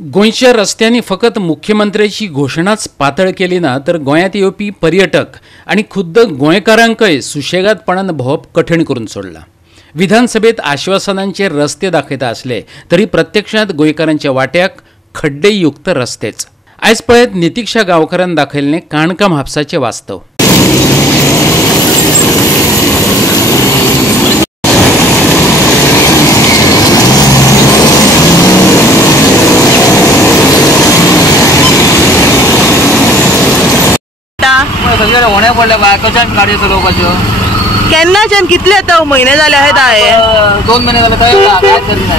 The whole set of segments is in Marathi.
गोंयच्या रस्त्यांनी फकत मुख्यमंत्र्याची घोषणाच पातळ केली ना तर गोंयांत येवपी पर्यटक आणि खुद्द गोंयकारांकय सुशेगादपणान भोंवप कठीण करून सोडला। विधानसभेत आश्वासनांचे रस्ते दाखयता असले तरी प्रत्यक्षात गोंयकारांच्या वाट्याक खड्डेयुक्त रस्तेच। आयज पळयत नितीक्षा गांवकारान दाखयल्लें काणका म्हापसाचें वास्तव। होण्या पडल्या बाय कशान गाडी चलोवपाच्यो केन्नाच्यान कितले आता महिने जाले आहेत आहे 2 महिने जाले काय करी ना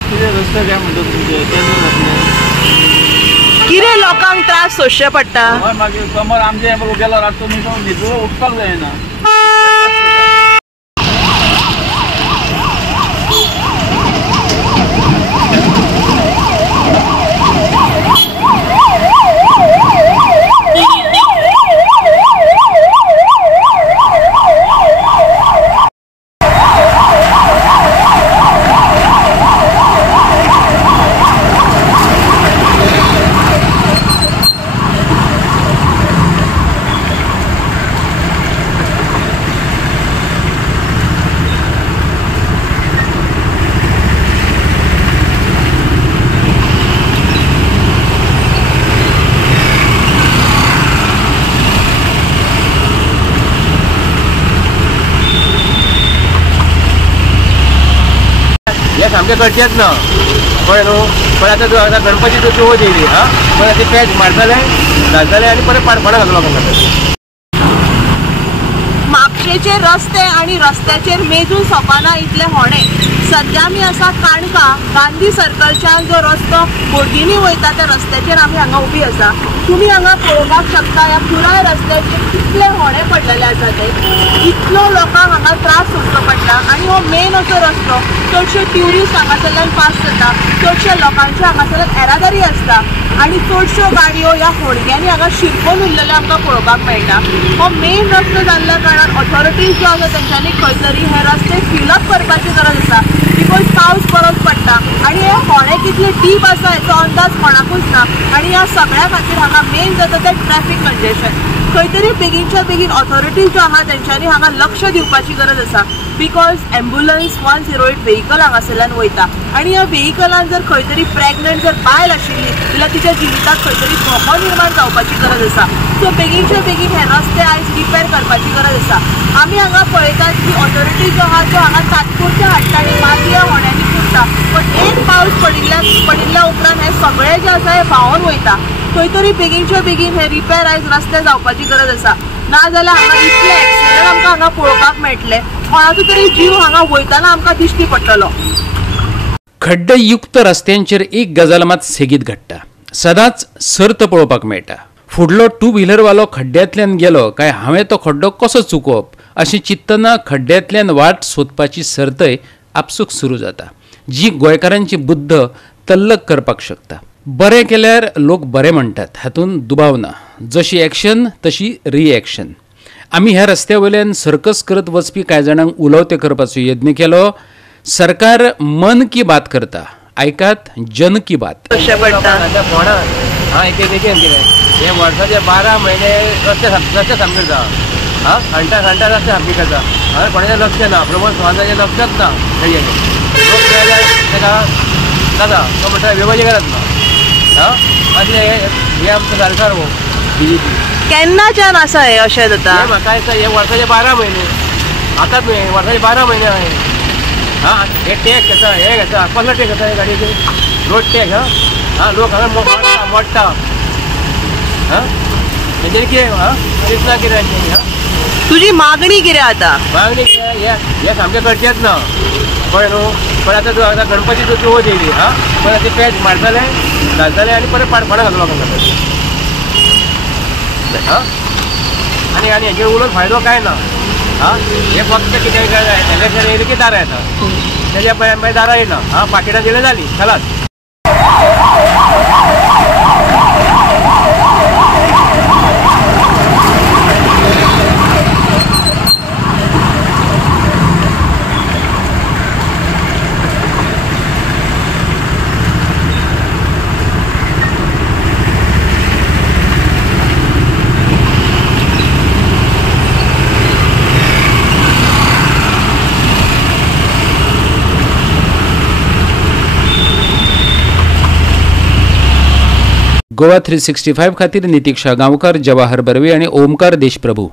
रस्ते काय म्हणतात तुमचे किरे लोकांक त्रास सोसचे पडटा मागीर समोर आमचे गेलो रातचो न्हिदून उठपाक जायना। सामके करचेच ना कळ्ळें न्हू। पण आतां गणपती चवथ येयली पण ते पॅच मारतले घालतले आनी परत पाडपाडा घालूं लोकांक। म्हापशेचे रस्ते आणि रस्त्याचेर मेजून सोपाना इतले होणे। सध्या आमी आसा काणका गांधी सर्कलच्यान जो रस्तो बोटींनी वयता त्या रस्त्याचेर आमी हांगा उबी आसा। तुम्ही हांगा पळोवपाक शकता या पुराय रस्त्याचेर कितले होणे पडलेले आसा ते। इतलो लोकांक हांगा त्रास सोंसचो पडटा आनी हो मेन असो रस्तो चडशे ट्युरिस्ट हांगासरल्यान पास जाता, चडशे लोकांचे हांगासरल्यान येरादारी आसता आनी चडश्यो गाडयो ह्या होडग्यांनी हांगा शिरकोन उरलेले आमकां पळोवपाक मेळटा। हो मेन रस्तो जाल्ल्या कारणान ऑथॉरिटीज जो आसा तेंच्यांनी खंय तरी हे रस्ते फिलअप करपाची गरज आसा बिकॉज पावस बरोच पडटा आनी हे होणे कितले डीप आसा हेचो अंदाज कोणाकूच ना आनी ह्या सगळ्या खातीर हांगा मेन जाता तें ट्रॅफिक कंजेशन। खंय तरी बेगीनच्या बेगीन ऑथॉरिटीज जो आहा तेंच्यांनी हांगा लक्ष दिवपाची गरज आसा बिकॉज एम्ब्युलन्स 108 व्हेकल हांगासरल्यान वयता आनी ह्या व्हेकलान जर खंय तरी प्रेग्नंट जर बायल आशिल्ली जाल्यार तिच्या जिविताक खंय तरी धोको निर्माण जावपाची गरज आसा। सो बेगीनच्या बेगीन हे रस्ते आयज रिपेर करपाची गरज आसा। आमी हांगा पळयतात की ऑथॉरिटीज जो आहा तो हांगा तात्पुरत्या हाडटा आनी मागीर ह्या होण्यांनी पुरता पण एक पावस पडिल्ल्या उपरांत हे सगळे जे आसा हे व्हांवून वयता। खंय तरी बेगीनच्या बेगीन हे रिपेर आयज रस्ते जावपाची गरज आसा नाजाल्यार हांगा इतले एक्सिडेंट आमकां हांगा पळोवपाक मेळटले कोणाचो तरी जीव हांगा वयताना आमकां दिश्टी पडटलो। खड्डेयुक्त रस्त्यांचेर एक गजाल मात सेगीत घडटा, सदांच सर्त पळोवपाक मेळटा। फुडलो 2 व्हिलरवालो खड्ड्यांतल्यान गेलो काय हांवें तो खड्डो कसो चुकोवप अशें चिंततना खड्ड्यांतल्यान वाट सोदपाची सर्तय आपसूक सुरू जाता जी गोंयकारांची बुद्ध तल्लक करपाक शकता। बरें केल्यार लोक बरें म्हणटात, हातूंत दुबाव ना। जशी एक्शन तशी रिएक्शन। आमी ह्या रस्त्या वयल्यान सर्कस करत वचपी कांय जाणांक उलोवते करपाचो यत्न केलो। सरकार मन की बात करता, ऐकात जन की बात। हे वर्षाचे 12 महिने रस्ते सामके जाता घंटा रस्ते सामके करता कोणाचें लक्ष ना, प्रमोद सावंताचें लक्षच ना। जाता तो म्हणटा व्यवस्था करत ना असले हे आमचं सरकार हो BJP केन्नाच्यान आसा हे अशें जाता। म्हाका दिसता हे वर्षाचे 12 महिने आतांच न्हय वर्षाचे 12 महिने आहे हे टॅक्स घेता हे घेता कसलो टॅक्स घेता हे गाडयेचे रोड टॅक्स लोक हांगा मोडटा म्हणजे कितें चिंतना कितें तुजी मागणी कितें आतां? मागणी हे सामकें करचेच ना कळ्ळें न्हू। पण आतां गणपती चवथ येयली पण ते पॅच मारतले घालतले आनी परत पाडपाडा घालूं लोकांक आनी हेचेर उलोवन फायदो कांय ना। हे फक्त कितें इलेक्शन येयलें की दारां येता तेज्या मागीर दारां येयना पाकिटां दिलें जाली खलास। गोवा 365 खातीर नितीक्षा गांवकर, जवाहर बर्वे आणि ओमकार देशप्रभू.